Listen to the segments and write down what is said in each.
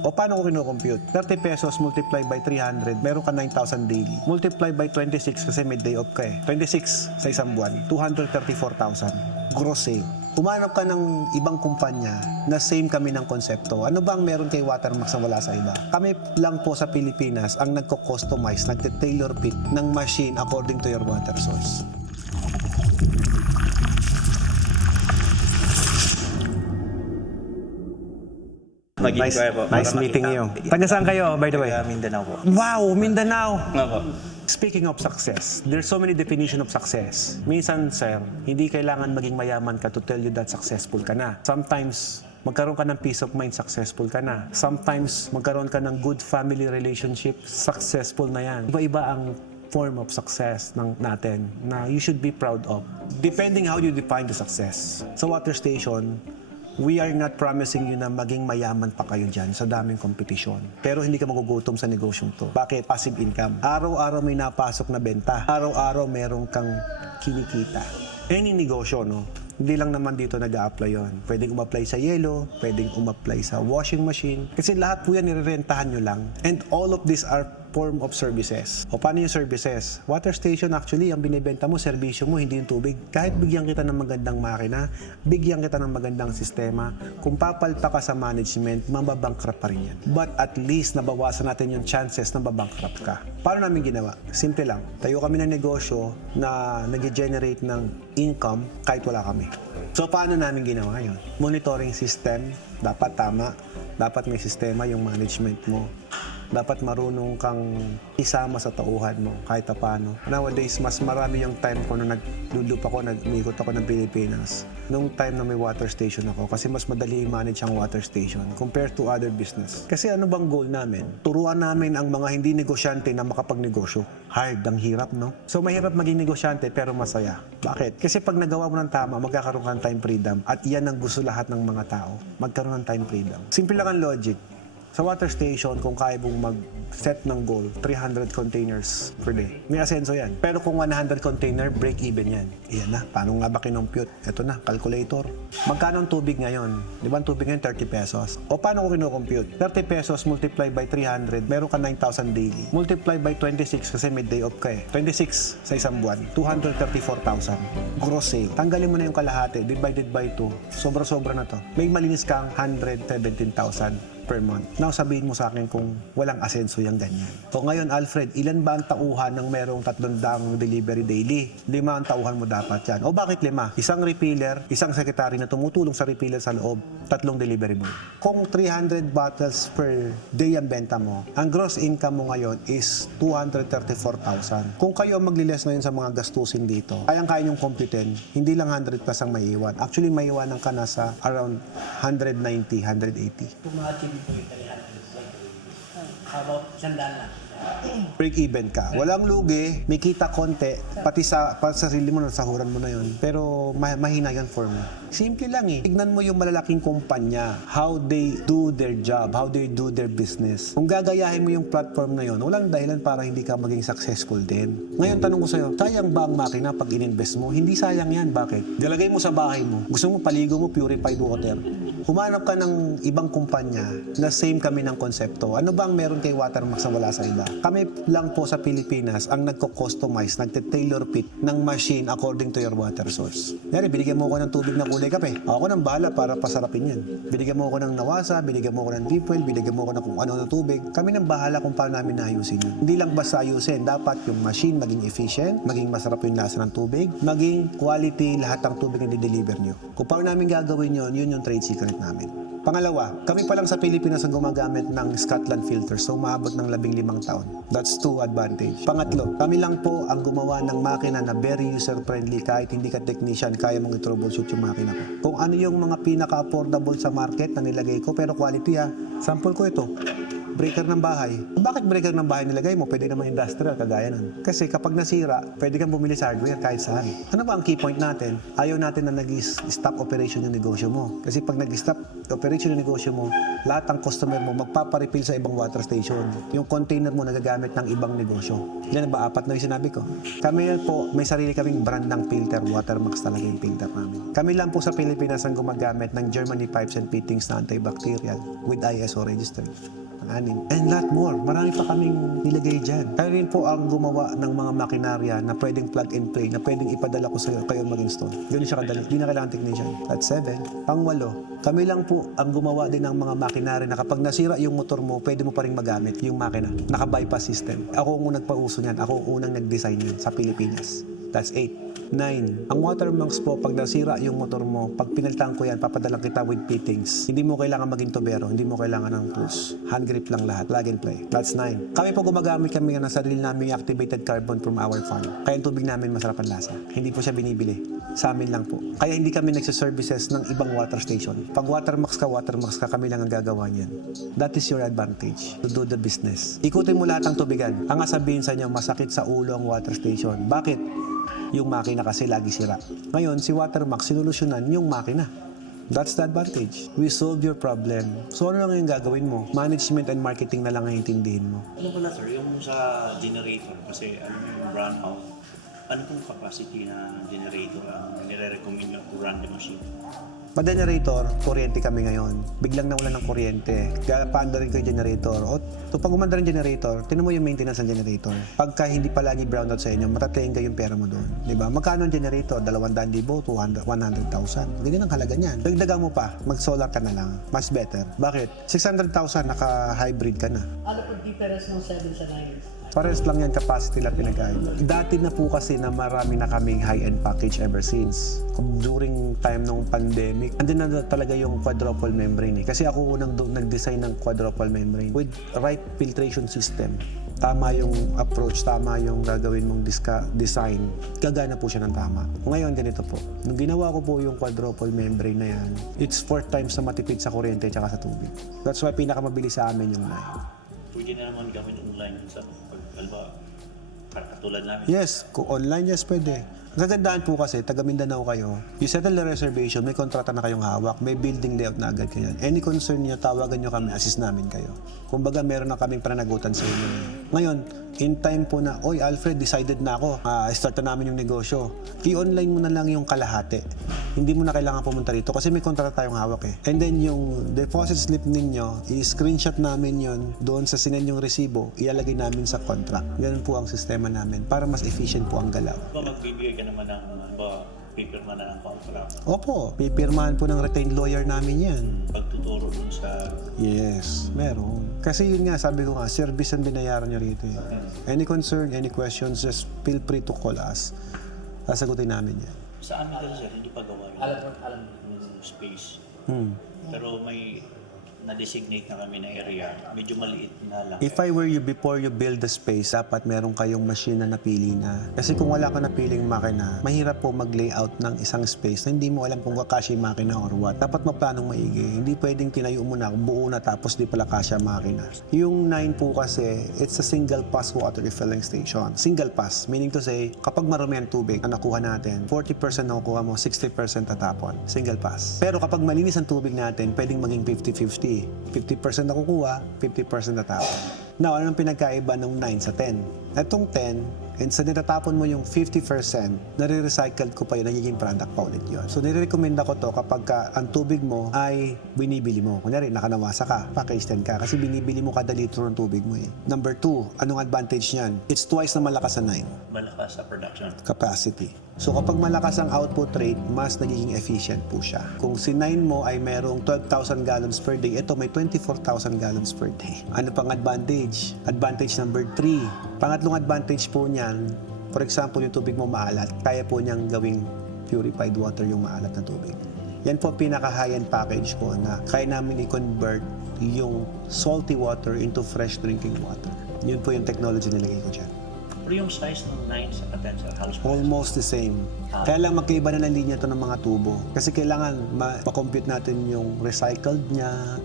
O paano ko kino-compute? 30 pesos multiply by 300, meron ka 9,000 daily. Multiply by 26 kasi may day off ka eh. 26 sa isang buwan, 234,000. Gross sale. Umanap ka ng ibang kumpanya na same kami ng konsepto. Ano bang meron kay Watermax na wala sa iba? Kami lang po sa Pilipinas ang nagko-customize, nagte-tailor fit ng machine according to your water source. Nice meeting you. Taga saan kayo, by the way? Mindanao po. Wow, Mindanao! Opo. Speaking of success, there's so many definition of success. Minsan, sir, hindi kailangan maging mayaman ka to tell you that successful ka na. Sometimes, magkaroon ka ng peace of mind, successful ka na. Sometimes, magkaroon ka ng good family relationship, successful na yan. Iba-iba ang form of success natin na you should be proud of. Depending how you define the success. Sa water station, we are not promising you na maging mayaman pa kayo dyan sa daming kompetisyon. Pero hindi ka magugutom sa negosyong to. Bakit? Passive income. Araw-araw may napasok na benta. Araw-araw meron kang kinikita. Any negosyo, no? Hindi lang naman dito nag-a-apply yun. Pwedeng umapply sa yelo, pwedeng umapply sa washing machine. Kasi lahat po yan nirerentahan nyo lang. And all of these are form of services. O paano yung services? Water station actually, ang binibenta mo, serbisyo mo, hindi yung tubig. Kahit bigyan kita ng magandang makina, bigyan kita ng magandang sistema, kung papalta ka sa management, mababankrupt pa rin yan. But at least nabawasan natin yung chances na mababankrupt ka. Paano namin ginawa? Simple lang. Tayo kami ng negosyo na nag-generate ng income kahit wala kami. So paano namin ginawa yun? Monitoring system, dapat tama. Dapat may sistema yung management mo. Dapat marunong kang isama sa tauhan mo kahit paano. Nowadays, mas marami yung time ko na nagluloop ako, nag-umikot ako ng Pilipinas. Nung time na may water station ako, kasi mas madali i-manage ang water station compared to other business. Kasi ano bang goal namin? Turuan namin ang mga hindi negosyante na makapagnegosyo. Hard, ang hirap, no? So, mahirap maging negosyante pero masaya. Bakit? Kasi pag nagawa mo ng tama, magkakaroon ka ng time freedom. At yan ang gusto lahat ng mga tao. Magkaroon ng time freedom. Simple lang ang logic. Sa water station, kung kaya mong mag-set ng goal, 300 containers per day. May asenso yan. Pero kung 100 container, break even yan. Iyan na. Paano nga ba kinompute? Ito na, calculator. Magkano ang tubig ngayon? Di ba ang tubig ngayon, 30 pesos? O paano ko kinocompute? 30 pesos multiply by 300, meron ka 9,000 daily. Multiply by 26 kasi may day off ka eh. 26 sa isang buwan, 234,000. Gross sale. Tanggalin mo na yung kalahati, divided by 2. Sobra-sobra na to. May malinis kang 117,000 per month. Now, sabihin mo sa akin kung walang asenso yung ganyan. So ngayon, Alfred, ilan ba ang tauhan ng merong 300 delivery daily? 5 ang tauhan mo dapat yan. O bakit 5? Isang refiller, isang secretary na tumutulong sa refiller sa loob, 3 delivery boy. Kung 300 bottles per day ang benta mo, ang gross income mo ngayon is 234,000. Kung kayo magliles ngayon sa mga gastusin dito, kayang-kaya niyong computin, hindi lang 100 plus ang maiiwan. Actually, maiiwanan ka na sa around 190, 180. Kung ma-achieve po yung 300, about 100 lang. Break even ka. Walang lugi, may kita konti, pati sa sarili mo, nasahuran mo na yun. Pero mahina yun for me. Simple lang eh. Tignan mo yung malalaking kumpanya, how they do their job, how they do their business. Kung gagayahin mo yung platform na yun, walang dahilan para hindi ka maging successful din. Ngayon, tanong ko sa'yo, sayang ba ang makina pag in-invest mo? Hindi sayang yan. Bakit? Dilagay mo sa bahay mo. Gusto mo paligo mo, purified water. Humanap ka ng ibang kumpanya na same kami ng konsepto. Ano bang meron kay Watermax na wala sa iba? Kami lang po sa Pilipinas ang nagko-customize, nagte-tailor fit ng machine according to your water source. Ngayari, binigyan mo ako ng tubig na kulay kape. Ako nang bahala para pasarapin yan. Binigyan mo ako ng nawasa, binigyan mo ako ng deep well, binigyan mo ako ng kung ano na tubig. Kami nang bahala kung paano namin naayusin yun. Hindi lang basta ayusin. Dapat yung machine maging efficient, maging masarap yung lasa ng tubig, maging quality lahat ng tubig na di-deliver nyo. Kung paano namin gagawin yun, yun yung trade secret namin. Pangalawa, kami pa lang sa Pilipinas ang gumagamit ng Scotland filter, so maabot ng 15 taon. That's 2 advantage. Pangatlo, kami lang po ang gumawa ng makina na very user-friendly. Kahit hindi ka technician, kaya mong i-troubleshoot yung makina ko. Kung ano yung mga pinaka-affordable sa market na nilagay ko, pero quality ha. Sample ko ito. breaker ng bahay. Bakit breaker ng bahay nilagay mo? Pwede naman industrial, kagaya nun. Kasi kapag nasira, pwede kang bumili sa hardware kahit saan. Ano ba ang key point natin? Ayaw natin na nag-stop operation yung negosyo mo. Kasi pag nag-stop operation yung negosyo mo, lahat ng customer mo magpaparefill sa ibang water station. Yung container mo nagagamit ng ibang negosyo. Yan ba, 4 na yung sinabi ko. Kami po, may sarili kaming brand ng filter. Watermax talaga yung filter namin. Kami lang po sa Pilipinas ang gumagamit ng Germany Pipes and Fittings na antibacterial with ISO registry. Anim. And lot more. Marami pa kaming nilagay dyan. Kaya rin po ang gumawa ng mga makinarya na pwedeng plug and play, na pwedeng ipadala ko sa kayo mag-install. Ganun siya kadali. Hindi na kailangan technician. That's 7. Pang-8, kami lang po ang gumawa din ng mga makinarya na kapag nasira yung motor mo, pwede mo pa rin magamit yung makina. Naka-bypass system. Ako ang unang nagpauso niyan. Ako ang unang nag-design niyan sa Pilipinas. That's 8. 9. Ang Watermax po, pag nasira yung motor mo, pag pinalitan ko yan, papadala kita with fittings. Hindi mo kailangan maging tubero, hindi mo kailangan ng tools. Hand grip lang lahat, plug and play. That's 9. Kami po gumagamit kami ng sarili namin activated carbon from our farm. Kaya yung tubig namin masarap ang lasa. Hindi po siya binibili. Sa amin lang po. Kaya hindi kami nagsiservices ng ibang water station. Pag Watermax ka, kami lang ang gagawa niyan. That is your advantage to do the business. Ikutin mo lahat ng tubigan. Ang sabihin sa inyo, masakit sa ulo ang water station. Bakit? Yung makina kasi lagi sira. Ngayon, si Watermax, sinulusyonan yung makina. That's the advantage. We solve your problem. So ano lang yung gagawin mo? Management and marketing na lang ang intindihin mo. Ano pala sir, yung sa generator, kasi ano yung brown out, ano pong capacity na generator ang nire-recommend nyo to run the machine? Pa-generator, kuryente kami ngayon. Biglang nawalan ng kuryente. Kaya paanda rin ko yung generator. O pag umanda rin generator, tinan mo yung maintenance ng generator. Pagka hindi pa lagi brownout sa inyo, matatayin kayo yung pera mo doon. Diba? Magkano ang generator? 200,000, 100,000. Ganyan ang halaga niyan. Dagdagan mo pa, mag-solar ka na lang. Mas better. Bakit? 600,000, naka-hybrid ka na. Ano po difference ng 7 sa 9? Pares lang yan capacity lang pinag-aiba. Dati na po kasi na marami na kaming high-end package ever since. During time ng pandemic, andun na talaga yung quadruple membrane. Kasi ako unang nag-design ng quadruple membrane with right filtration system. Tama yung approach, tama yung gagawin mong design. Gagana po siya ng tama. Ngayon, ganito po. Nung ginawa ko po yung quadruple membrane na yan, it's 4 times na matipid sa kuryente at sa tubig. That's why pinakamabilis sa amin yung 9. Pwede na naman gawin online sa pag-alba, katulad namin. Yes, kung online, yes, pwede. Ang katandaan po kasi, taga Mindanao kayo, you settle the reservation, may kontrata na kayong hawak, may building layout na agad kayo. Any concern niyo, tawagan niyo kami, assist namin kayo. Kumbaga, meron na kaming pananagutan sa inyo. Ngayon, in time po na, oy Alfred, decided na ako, start na namin yung negosyo. I-online mo na lang yung kalahati. Hindi mo na kailangan pumunta rito kasi may kontrata tayong hawak eh. And then yung deposit slip ninyo, i-screenshot namin yon doon sa sinend yung resibo, ilalagay namin sa contract. Ganun po ang sistema namin para mas efficient po ang galaw. Ba magbibigay ka naman ng, pipirma na ng contract, Opo, pipirmahan po ng retained lawyer namin yan. pagtuturo dun sa Yes, meron. Kasi yun nga, sabi ko nga, service ang binayaran nyo rito. Any concern, any questions, just feel free to call us. Sasagutin namin yan. sa amin kasi sir, hindi pa gawa Alam yung space. Hmm. Pero may na-designate na kami na area, medyo maliit na lang. If I were you, before you build the space, dapat meron kayong machine na napili na. Kasi kung wala ka napiling makina, mahirap po mag-layout ng isang space na hindi mo alam kung kakasya yung makina or what. Dapat maplanong maigi. Hindi pwedeng tinayo mo na, buo na tapos di pala kasya makina. Yung 9 po kasi, it's a single pass water refilling station. Single pass, meaning to say, kapag marami ang tubig na nakuha natin, 40% nakukuha mo, 60% tatapon. Single pass. Pero kapag malinis ang tubig natin, pwedeng maging 50-50. 50% nakukuha, 50% natapon. Now, anong pinagkaiba ng 9 sa 10? Itong 10, and sa nitatapon mo yung 50%, nare-recycled ko pa yun, nagiging product pa ulit yun. So, nire-recommenda ko to kapag ang tubig mo ay binibili mo. Kunyari, nakanawasa ka, pa-Christian ka, kasi binibili mo kada litro ng tubig mo eh. Number 2, anong advantage niyan? It's twice na malakas sa 9. Malakas sa production. Capacity. So kapag malakas ang output rate, mas nagiging efficient po siya. Kung si 9 mo ay merong 12,000 gallons per day, ito may 24,000 gallons per day. Ano pang advantage? Advantage number 3. Pangatlong advantage po niyan, for example, yung tubig mo maalat, kaya po niyang gawing purified water yung maalat na tubig. Yan po pinaka-high-end package ko na kaya namin i-convert yung salty water into fresh drinking water. Yun po yung technology nilagay ko dyan. Pero yung size ng 9 sa 10 sir, halos Almost the same. Kaya lang magkaiba na ng linya to ng mga tubo. Kasi kailangan ma-compute natin yung recycled niya.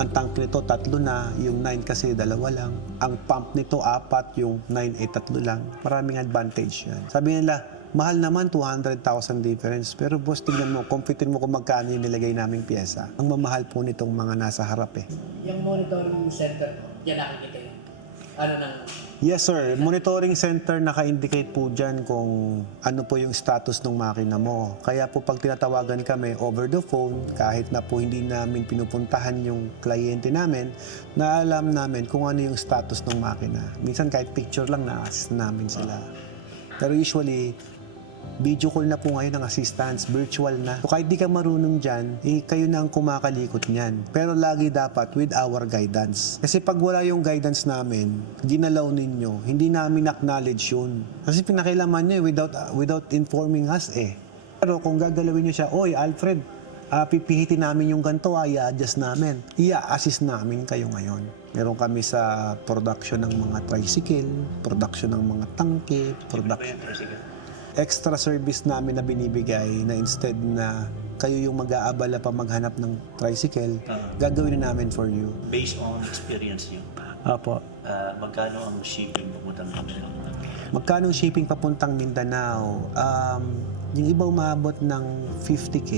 Ang tank nito 3 na, yung 9 kasi 2 lang. Ang pump nito 4, yung 9 ay 3 lang. Maraming advantage yan. Sabi nila, mahal naman 200,000 difference. Pero boss, tingnan mo, computein mo kung magkano yung nilagay naming pyesa. Ang mamahal po nitong mga nasa harap eh. Yung monitoring center po, yan nakikita yun. Ano nang... Yes sir, monitoring center naka-indicate po dyan kung ano po yung status ng makina mo. Kaya po pag tinatawagan kami over the phone, kahit na po hindi namin pinupuntahan yung kliyente namin, naalam namin kung ano yung status ng makina. Minsan kahit picture lang na-assist namin sila. Pero usually, video call na po ngayon ng assistance, virtual na. So kahit di ka marunong dyan, kayo na ang kumakalikot niyan. Pero lagi dapat with our guidance. Kasi pag wala yung guidance namin, ginalaw ninyo, hindi namin acknowledge yun. Kasi pinakailaman nyo without informing us eh. Pero kung gagalawin nyo siya, oy Alfred, pipihitin namin yung ganito, i-adjust namin. I-assist namin kayo ngayon. Meron kami sa production ng mga tricycle, production ng mga tangke, production. Extra service namin na binibigay na instead na kayo yung mag-aabala pa maghanap ng tricycle, gagawin na namin for you. based on experience niyo. Apo. Magkano ang shipping papuntang Mindanao? Magkano ang shipping papuntang Mindanao? Yung iba umabot ng 50K.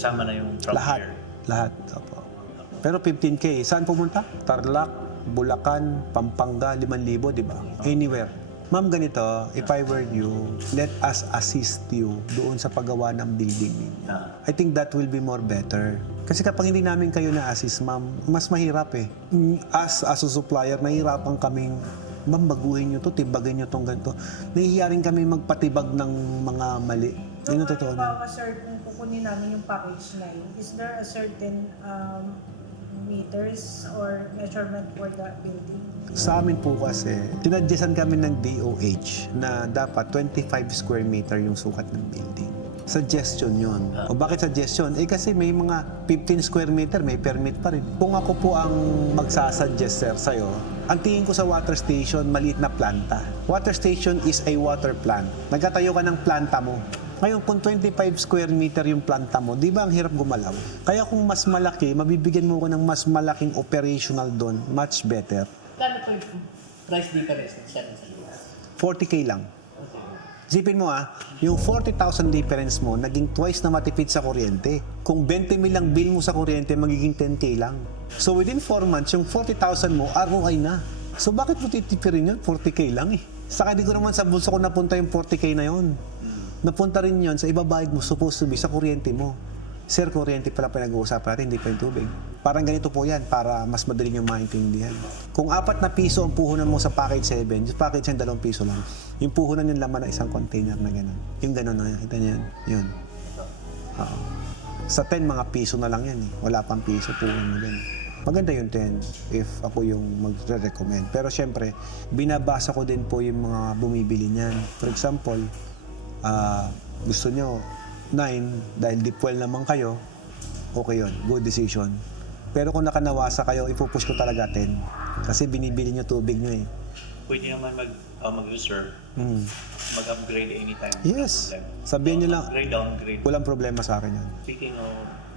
Kasama na yung truck Lahat. here. Lahat. Apo. Pero 15K. Saan pumunta? Tarlac, Bulacan, Pampanga, 5,000, di ba? Anywhere. Ma'am, ganito, if I were you, let us assist you doon sa paggawa ng building ninyo. I think that will be more better. Kasi kapag hindi namin kayo na-assist, ma'am, mas mahirap eh. As a supplier, nahihirapan kaming, ma'am, baguhin nyo to, tibagin nyo tong ganito. Nahihiya rin kami magpatibag ng mga mali. Yun ang totoo na. Sir, kung kukunin namin yung package 9, is there a certain meters or measurement for the building? Sa amin po kasi, tinadyasan kami ng DOH na dapat 25 square meter yung sukat ng building. Suggestion yun. O bakit suggestion? Eh kasi may mga 15 square meter, may permit pa rin. Kung ako po ang magsasuggest sir sa'yo, ang tingin ko sa water station, maliit na planta. Water station is a water plant. Nagkatayo ka ng planta mo. Ngayon, kung 25 square meter yung planta mo, di ba ang hirap gumalaw? Kaya kung mas malaki, mabibigyan mo ko ng mas malaking operational doon, much better. Kano po yung price difference ng 7 40K lang. Isipin mo yung 40,000 difference mo, naging twice na matipid sa kuryente. Kung 20,000 lang bill mo sa kuryente, magiging 10K lang. So within 4 months, yung 40,000 mo, ROI na. So bakit mo titipirin yun? 40K lang eh. Saka di ko naman sa bulso ko napunta yung 40K na yun. Napunta rin yun sa ibabayad mo, supposed to be, sa kuryente mo. Sir, kuryente pala pinag-uusapan natin, hindi pa yung tubig. Parang ganito po yan, para mas madali nyo maintindihan. Kung 4 na piso ang puhunan mo sa package 7, yung package yan 2 piso lang. Yung puhunan yung laman ng isang container na gano'n. Yung gano'n na yan, kita niyo yan. Yun. Sa 10, mga piso na lang yan eh. Wala pang piso, puhunan mo din. Maganda yung 10 if ako yung magre-recommend. Pero syempre, binabasa ko din po yung mga bumibili niyan. For example, gusto nyo 9 dahil deep well naman kayo, okay yun, good decision. Pero kung nakanawasa kayo, ipupush ko talaga 10 kasi binibili nyo tubig nyo eh. Pwede naman mag-reserve, mag-upgrade anytime. Yes, sabihin nyo lang, Upgrade, downgrade. walang problema sa akin yun. Speaking of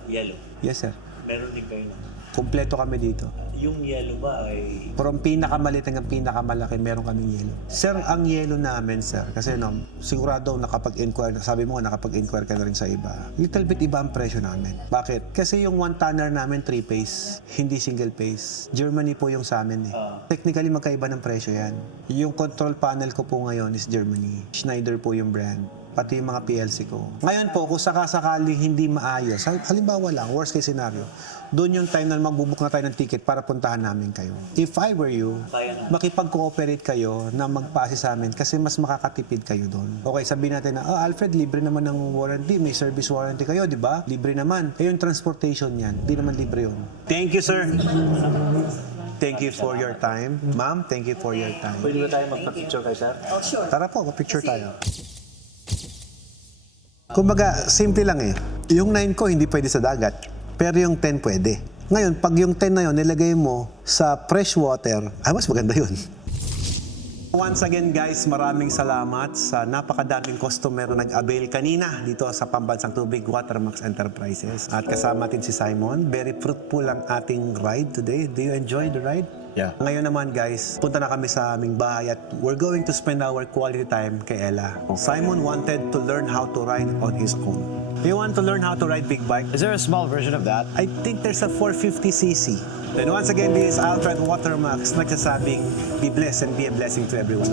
yellow, Yes sir, meron din kayo na. kumpleto kami dito. Yung yellow ba ay From pinakamalit hanggang pinakamalaki, meron kaming yelo. Sir, ang yelo namin, sir, kasi sigurado nakapag-inquire, sabi mo nga nakapag-inquire ka na rin sa iba. Little bit iba ang presyo namin. Bakit? Kasi yung 1 tonner namin 3-phase, hindi single phase. Germany po yung sa amin eh. Technically, magkaiba ng presyo yan. Yung control panel ko po ngayon is Germany. Schneider po yung brand. Pati yung mga PLC ko. Ngayon po, kung sakasakaling hindi maayos, halimbawa lang, worst case scenario, doon yung time na magbubuk na tayo ng ticket para puntahan namin kayo. If I were you, makipag-cooperate kayo na magpasi sa amin kasi mas makakatipid kayo doon. Okay, sabihin natin na, Alfred, libre naman ng warranty, may service warranty kayo, di ba? Libre naman. Eh yung transportation yan, di naman libre yun. Thank you, sir. Thank you for your time. Ma'am, thank you for your time. Pwede ba tayo magpa-picture kay sir? Oh, sure. Tara po, picture tayo. Kumbaga, simple lang eh. Yung 9 ko hindi pwede sa dagat, pero yung 10 pwede. Ngayon, pag yung 10 na yun, nilagay mo sa fresh water, mas maganda yun. Once again guys, maraming salamat sa napakadaming customer na nag-avail kanina dito sa Pambansang Tubig Watermax Enterprises. At kasama din si Simon. Very fruitful ang ating ride today. Do you enjoy the ride? Yeah. Ngayon naman guys, punta na kami sa aming bahay at we're going to spend our quality time kay Ella. Simon wanted to learn how to ride on his own. You want to learn how to ride big bike? Is there a small version of that? I think there's a 450cc. And once again, this is Alfred Watermax nagsasabing, be blessed and be a blessing to everyone.